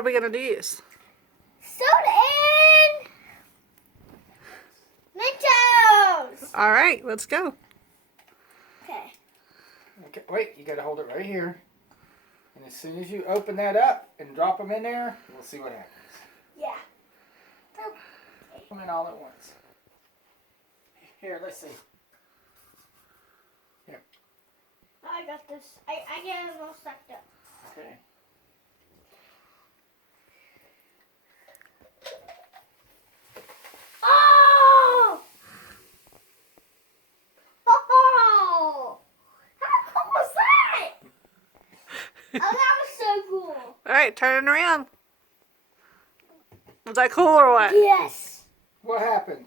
are we going to use? Soda and Mentos. All right, let's go. Okay. Okay, wait, you gotta hold it right here. And as soon as you open that up and drop them in there, we'll see what happens. Yeah. Put them in all at once. Here, let's see. Here. I got this. I get it all sucked up. Okay. Oh! Oh! How cool was that? Oh, that was so cool. All right, turn it around. Was that cool or what? Yes. What happened?